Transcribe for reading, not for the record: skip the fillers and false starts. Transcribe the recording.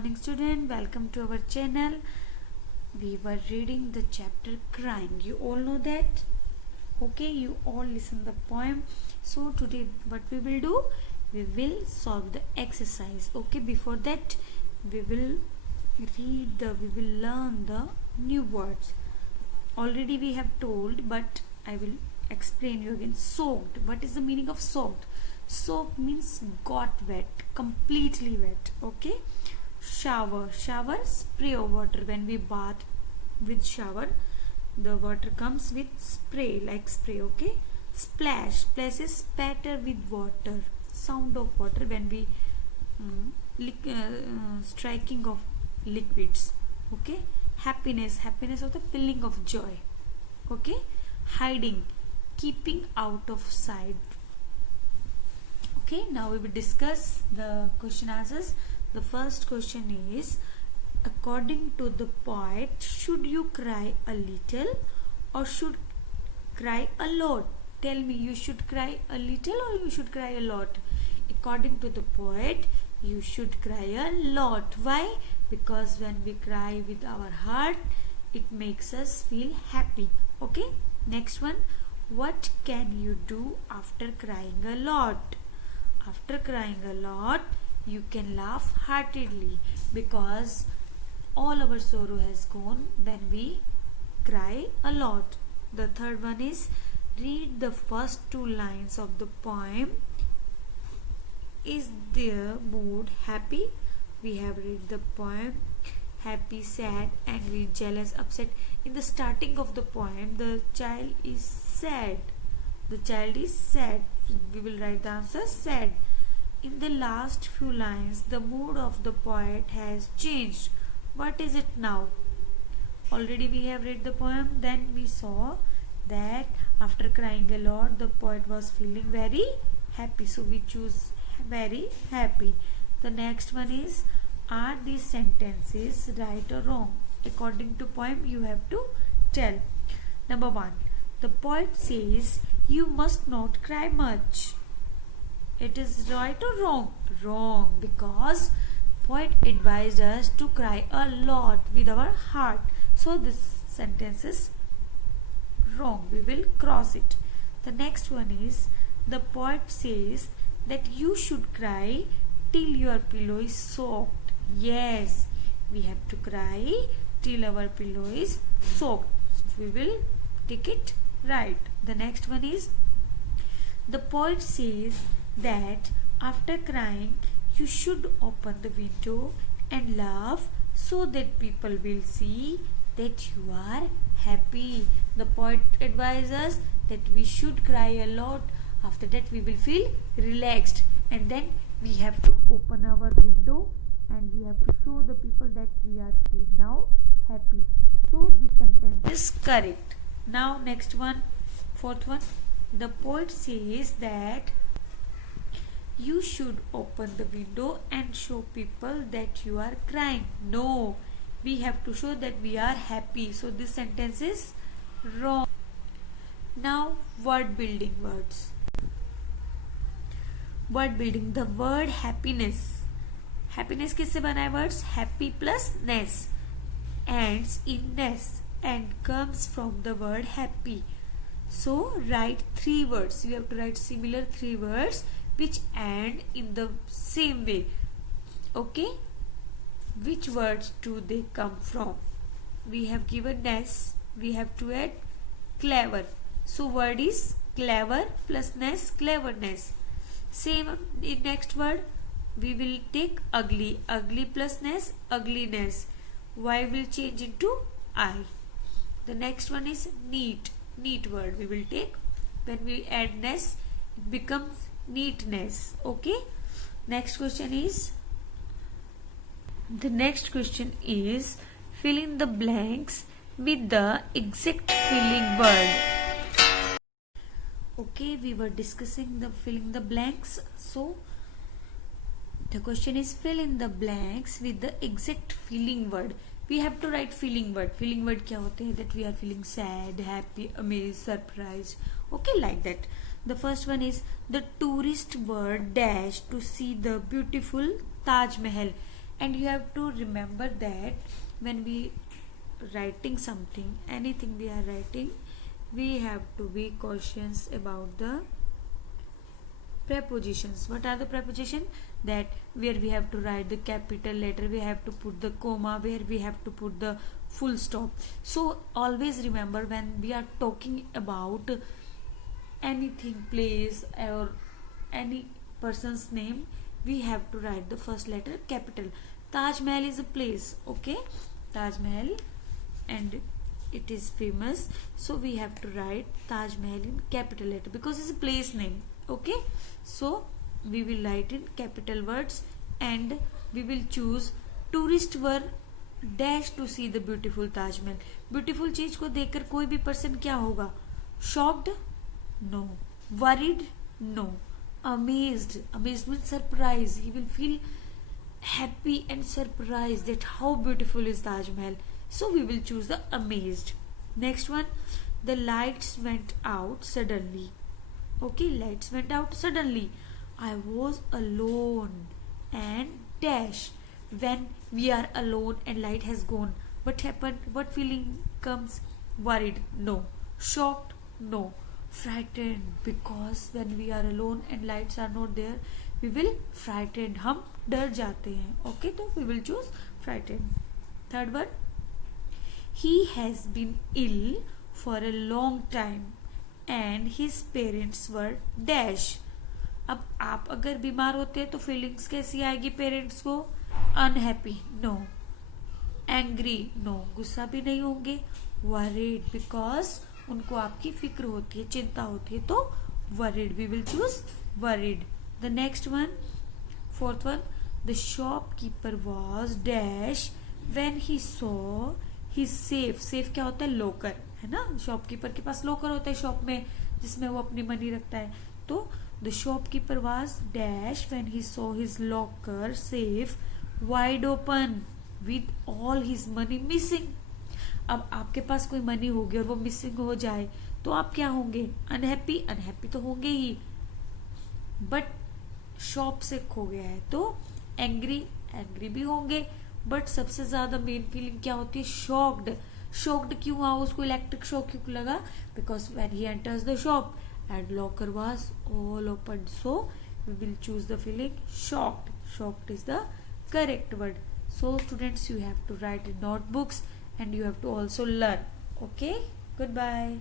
morning student, welcome to our channel. We were reading the chapter crying. You all know that? Okay, you all listen the poem. So today what we will do? We will solve the exercise. Okay, before that we will learn the new words. Already we have told, but I will explain you again. Soaked. What is the meaning of soaked? Soak means got wet, completely wet. Okay. Shower. Shower, spray of water. When we bath with shower, the water comes with spray, like spray. Okay. Splash. Splash is spatter with water. Sound of water when we striking of liquids. Okay. Happiness. Happiness of the feeling of joy. Okay. Hiding. Keeping out of sight. Okay, now we will discuss the question answers. The first question is, according to the poet, should you cry a little or should cry a lot? Tell me, you should cry a little or you should cry a lot? According to the poet, you should cry a lot. Why? Because when we cry with our heart, it makes us feel happy. Okay, next one. What can you do after crying a lot? After crying a lot, you can laugh heartedly because all our sorrow has gone when we cry a lot. The third one is, read the first two lines of the poem. Is their mood happy? We have read the poem. Happy, sad, angry, jealous, upset. In the starting of the poem, the child is sad. The child is sad. We will write the answer sad. In the last few lines, the mood of the poet has changed. What is it now? Already we have read the poem. Then we saw that after crying a lot, the poet was feeling very happy. So we choose very happy. The next one is, are these sentences right or wrong? According to poem, you have to tell. Number 1. The poet says, you must not cry much. It is right or wrong? Wrong, because poet advised us to cry a lot with our heart. So this sentence is wrong. We will cross it. The next one is, the poet says that you should cry till your pillow is soaked. Yes, we have to cry till our pillow is soaked. So we will take it right. The next one is, the poet says that after crying you should open the window and laugh so that people will see that you are happy. The poet advises us that we should cry a lot. After that we will feel relaxed, and then we have to open our window and we have to show the people that we are feeling now happy. So this sentence is correct. Now next one, fourth one. The poet says that you should open the window and show people that you are crying. No, we have to show that we are happy. So this sentence is wrong. Now word building words. Word building. The word happiness. Happiness किससे बना है words? Happy plus ness. Ends in ness and comes from the word happy. So write 3 words. You have to write similar 3 words which end in the same way. Okay? Which words do they come from? We have given ness. We have to add clever. So word is clever plus ness, cleverness. Same in next word. We will take ugly. Ugly plus ness, ugliness. Y will change into I. The next one is neat. Neat word we will take. When we add ness, it becomes neatness. Okay. Next question is, fill in the blanks with the exact filling word. Okay, we were discussing the filling the blanks. So the question is, fill in the blanks with the exact filling word. We have to write filling word. Filling word क्या होते हैं? That we are feeling sad, happy, amazed, surprised. Okay, like that. The first one is, the tourist were dash to see the beautiful Taj Mahal. and you have to remember that when we writing something, anything we are writing, we have to be cautious about the prepositions. What are the prepositions? That where we have to write the capital letter, we have to put the comma, where we have to put the full stop. So always remember, when we are talking about anything, place or any person's name, we have to write the first letter capital. Taj Mahal is a place, okay? Taj Mahal, and it is famous, so we have to write Taj Mahal in capital letter because it's a place name, okay? So we will write in capital words, and we will choose tourists were dash to see the beautiful Taj Mahal. Beautiful चीज को देखकर कोई भी person क्या होगा? Shocked? No. Worried? No. Amazed? Amazed means surprise. He will feel happy and surprised that how beautiful is Taj Mahal. So we will choose the amazed. Next one, the lights went out suddenly. Okay, lights went out suddenly. I was alone and dash. When we are alone and light has gone, what happened? What feeling comes? Worried? No. Shocked? No. Frightened, because when we are alone and lights are not there, we will frightened. हम डर जाते हैं. Okay, तो we will choose frightened. Third one, he has been ill for a long time and his parents were dash. अब आप अगर बीमार होते हैं तो फीलिंग्स कैसी आएगी पेरेंट्स को? अनहैप्पी? नो. एंग्री? नो. गुस्सा भी नहीं होंगे. वरीड, बिकॉज उनको आपकी फिक्र होती है, चिंता होती है, तो worried. We will choose worried. The next one, fourth one, the shopkeeper was dash when he saw he safe. Safe क्या होता है? लॉकर, है ना? शॉपकीपर के पास लॉकर होता है शॉप में, जिसमें वो अपनी मनी रखता है. तो the shopkeeper was dash when he saw his locker safe wide open with all his money missing. अब आपके पास कोई मनी होगी और वो मिसिंग हो जाए तो आप क्या होंगे? अनहैप्पी. अनहैप्पी तो होंगे ही, बट शॉप से खो गया है तो एंग्री. एंग्री भी होंगे, बट सबसे ज्यादा मेन फीलिंग क्या होती है? शॉक्ड. शॉक्ड क्यों हुआ? उसको इलेक्ट्रिक शॉक क्यों लगा? Because when he enters the shop and locker was all open, so we will choose the feeling shocked. Shocked is the correct word. So students, you have to write in notebooks and you have to also learn. Okay, goodbye.